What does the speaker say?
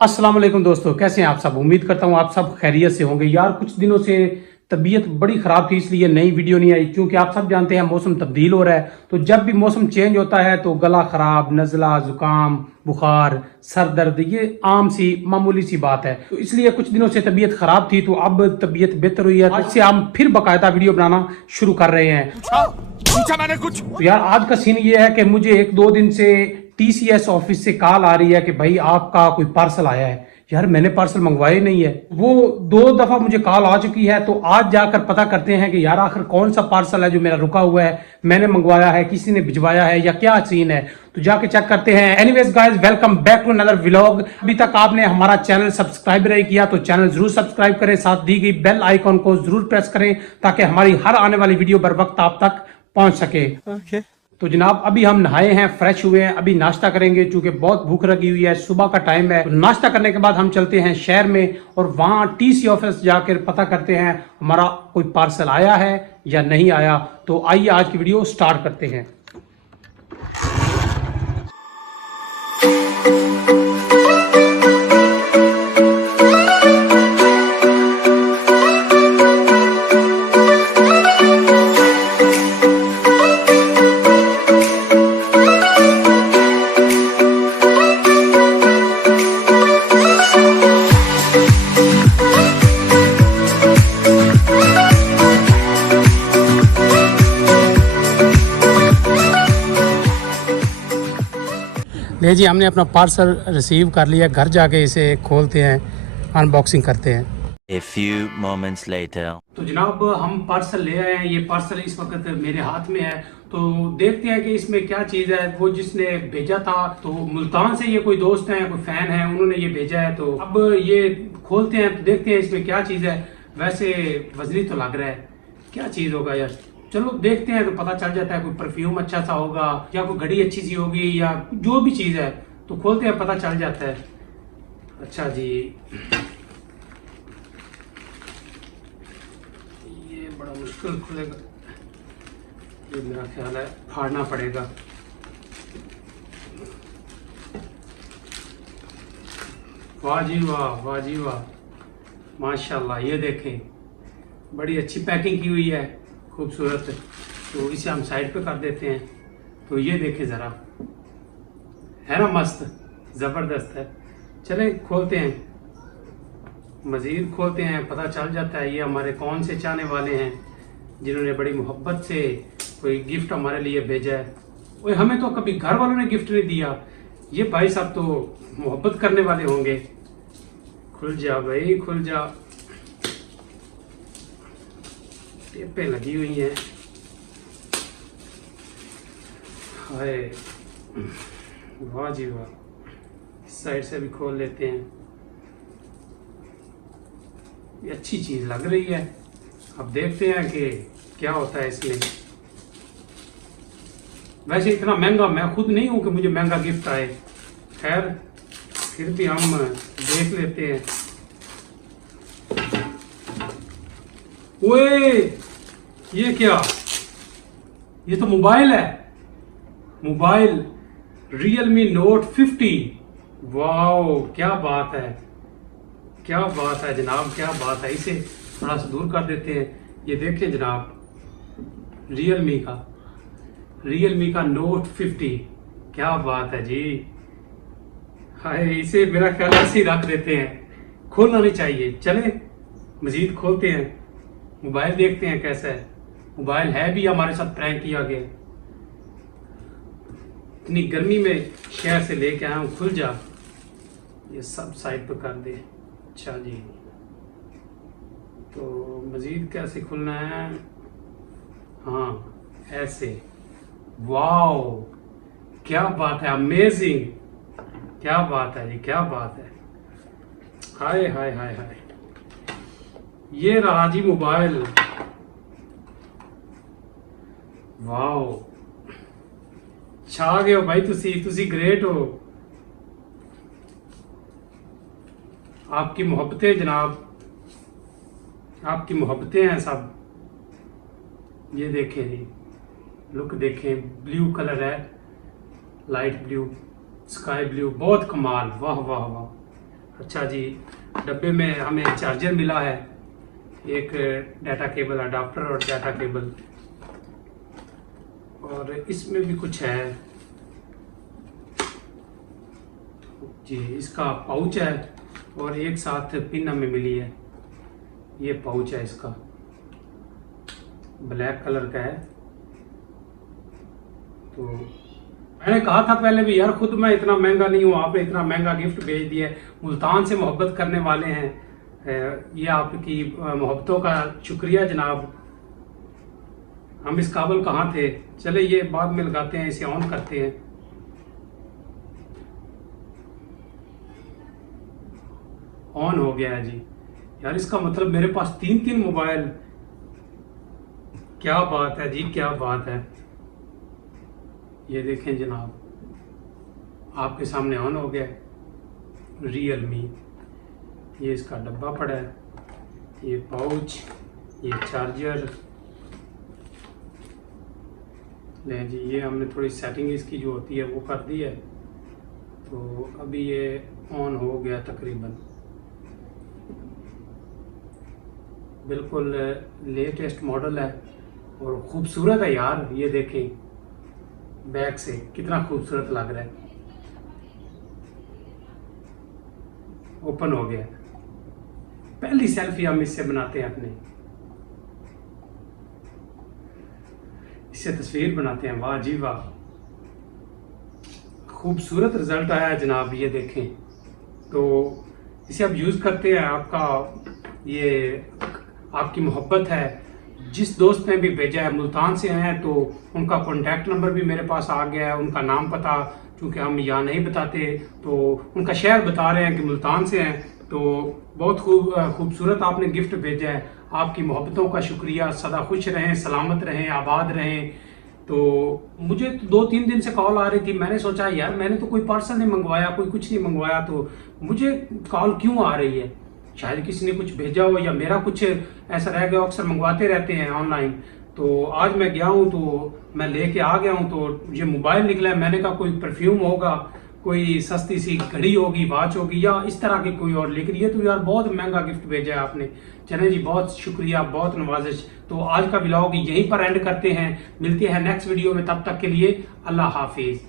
अस्सलाम वालेकुम दोस्तों, कैसे हैं आप सब। उम्मीद करता हूँ आप सब खैरियत से होंगे। यार कुछ दिनों से तबीयत बड़ी ख़राब थी, इसलिए नई वीडियो नहीं आई। क्योंकि आप सब जानते हैं मौसम तब्दील हो रहा है, तो जब भी मौसम चेंज होता है तो गला ख़राब, नज़ला, ज़ुकाम, बुखार, सर दर्द, ये आम सी मामूली सी बात है। तो इसलिए कुछ दिनों से तबीयत ख़राब थी, तो अब तबीयत बेहतर हुई है। आज से हम फिर बाकायदा वीडियो बनाना शुरू कर रहे हैं। पूछा मैंने कुछ। तो यार आज का सीन ये है कि मुझे एक दो दिन से टीसीएस ऑफिस से कॉल आ रही है कि भाई आपका कोई पार्सल आया है। यार मैंने पार्सल मंगवाया नहीं है। वो दो दफा मुझे कॉल आ चुकी है, तो आज जाकर पता करते हैं कि यार आखिर कौन सा पार्सल है जो मेरा रुका हुआ है, मैंने मंगवाया है, किसी ने भिजवाया है या क्या सीन है। तो जाके चेक करते हैं। Anyways guys, welcome back to another vlog. अभी तक आपने हमारा चैनल सब्सक्राइब नहीं किया तो चैनल जरूर सब्सक्राइब करें, साथ दी गई बेल आइकॉन को जरूर प्रेस करें ताकि हमारी हर आने वाली वीडियो बर वक्त आप तक पहुंच सके। तो जनाब अभी हम नहाए हैं, फ्रेश हुए हैं, अभी नाश्ता करेंगे क्योंकि बहुत भूख लगी हुई है, सुबह का टाइम है। तो नाश्ता करने के बाद हम चलते हैं शहर में और वहां टीसी ऑफिस जाकर पता करते हैं हमारा कोई पार्सल आया है या नहीं आया। तो आइए आज की वीडियो स्टार्ट करते हैं। ले जी, हमने अपना पार्सल रिसीव कर लिया। घर जाके इसे खोलते हैं, अनबॉक्सिंग करते हैं। A few moments later. तो जनाब हम पार्सल ले आए हैं। ये पार्सल इस वक्त मेरे हाथ में है, तो देखते हैं कि इसमें क्या चीज़ है। वो जिसने भेजा था तो मुल्तान से ये कोई दोस्त है, कोई फैन है, उन्होंने ये भेजा है। तो अब ये खोलते हैं तो देखते हैं इसमें क्या चीज़ है। वैसे वजनी तो लग रहा है, क्या चीज़ होगा यार। चलो देखते हैं तो पता चल जाता है। कोई परफ्यूम अच्छा सा होगा या कोई घड़ी अच्छी सी होगी या जो भी चीज़ है, तो खोलते हैं पता चल जाता है। अच्छा जी, ये बड़ा मुश्किल खुलेगा, ये मेरा ख्याल है फाड़ना पड़ेगा। वाह जी वाह, वाह जी वाह, माशाल्लाह। ये देखें, बड़ी अच्छी पैकिंग की हुई है, खूबसूरत। तो इसे हम साइड पे कर देते हैं। तो ये देखें ज़रा, है ना मस्त, ज़बरदस्त है। चले खोलते हैं, मज़ीद खोलते हैं, पता चल जाता है ये हमारे कौन से चाहने वाले हैं जिन्होंने बड़ी मोहब्बत से कोई गिफ्ट हमारे लिए भेजा है। ओए हमें तो कभी घर वालों ने गिफ्ट नहीं दिया, ये भाई साहब तो मोहब्बत करने वाले होंगे। खुल जा भाई, खुल जा। टेपें लगी हुई हैं, हाय वाह जी वाह। इस साइड से भी खोल लेते हैं। ये अच्छी चीज़ लग रही है, अब देखते हैं कि क्या होता है इसमें। वैसे इतना महंगा मैं खुद नहीं हूं कि मुझे महंगा गिफ्ट आए, खैर फिर भी हम देख लेते हैं। ओए ये क्या, ये तो मोबाइल है। Mobile Realme Note 50। वाओ क्या बात है, क्या बात है जनाब, क्या बात है। इसे थोड़ा सा दूर कर देते हैं। ये देखें जनाब, रियलमी का Note 50, क्या बात है जी। हाय, इसे मेरा ख्याल ऐसे ही रख देते हैं, खोलना नहीं चाहिए। चले मजीद खोलते हैं, मोबाइल देखते हैं कैसा है। मोबाइल है भी, हमारे साथ प्रैंक किया गया। इतनी गर्मी में शहर से लेके आया हूँ, खुल जा। ये सब साइड पर कर दे। अच्छा जी, तो मजीद कैसे खुलना है। हाँ ऐसे। वाओ क्या बात है, अमेजिंग, क्या बात है जी, क्या बात है। हाय हाय हाय हाय, ये रहा जी मोबाइल। वाओ, छा गए हो भाई, तुसी ग्रेट हो। आपकी मोहब्बतें जनाब, आपकी मोहब्बतें हैं सब। ये देखें जी, लुक देखें, ब्लू कलर है, लाइट ब्लू, स्काई ब्लू, बहुत कमाल, वाह वाह वाह। अच्छा जी, डब्बे में हमें चार्जर मिला है, एक डाटा केबल अडाप्टर और डाटा केबल, और इसमें भी कुछ है जी। इसका पाउच है और एक साथ पिन हमें मिली है। ये पाउच है इसका, ब्लैक कलर का है। तो मैंने कहा था पहले भी यार, खुद मैं इतना महंगा नहीं हूँ, आपने इतना महंगा गिफ्ट भेज दिया है। मुल्तान से मोहब्बत करने वाले हैं, ये आपकी मोहब्बतों का शुक्रिया जनाब। हम इस काबिल कहाँ थे। चले ये बाद में लगाते हैं, इसे ऑन करते हैं। ऑन हो गया है जी। यार इसका मतलब मेरे पास 3 मोबाइल। क्या बात है जी, क्या बात है। ये देखें जनाब, आपके सामने ऑन हो गया। रियलमी, ये इसका डब्बा पड़ा है, ये पाउच, ये चार्जर। ले जी, ये हमने थोड़ी सेटिंग इसकी जो होती है वो कर दी है। तो अभी ये ऑन हो गया तकरीबन। बिल्कुल लेटेस्ट मॉडल है और खूबसूरत है यार। ये देखें, बैक से कितना खूबसूरत लग रहा है। ओपन हो गया। पहली सेल्फी हम इससे बनाते हैं अपने, इससे तस्वीर बनाते हैं। वाह जी वाह, खूबसूरत रिजल्ट आया है जनाब। ये देखें, तो इसे आप यूज़ करते हैं। ये आपकी मोहब्बत है। जिस दोस्त ने भी भेजा है मुल्तान से हैं, तो उनका कॉन्टैक्ट नंबर भी मेरे पास आ गया है, उनका नाम पता, क्योंकि हम यहाँ नहीं बताते, तो उनका शहर बता रहे हैं कि मुल्तान से हैं। तो बहुत खूबसूरत आपने गिफ्ट भेजा है। आपकी मोहब्बतों का शुक्रिया। सदा खुश रहें, सलामत रहें, आबाद रहें। तो मुझे तो 2-3 दिन से कॉल आ रही थी। मैंने सोचा यार, मैंने तो कोई पार्सल नहीं मंगवाया, कोई कुछ नहीं मंगवाया, तो मुझे कॉल क्यों आ रही है। शायद किसी ने कुछ भेजा हो या मेरा कुछ ऐसा रह गया। अक्सर मंगवाते रहते हैं ऑनलाइन। तो आज मैं गया हूँ, तो मैं लेके आ गया हूँ, तो ये मोबाइल निकला है। मैंने कहा कोई परफ्यूम होगा, कोई सस्ती सी घड़ी होगी, वॉच होगी, या इस तरह की कोई और। लेकिन ये तो यार बहुत महंगा गिफ्ट भेजा है आपने। चलें जी, बहुत शुक्रिया, बहुत नवाजिश। तो आज का व्लॉग यहीं पर एंड करते हैं। मिलते हैं नेक्स्ट वीडियो में, तब तक के लिए अल्लाह हाफिज।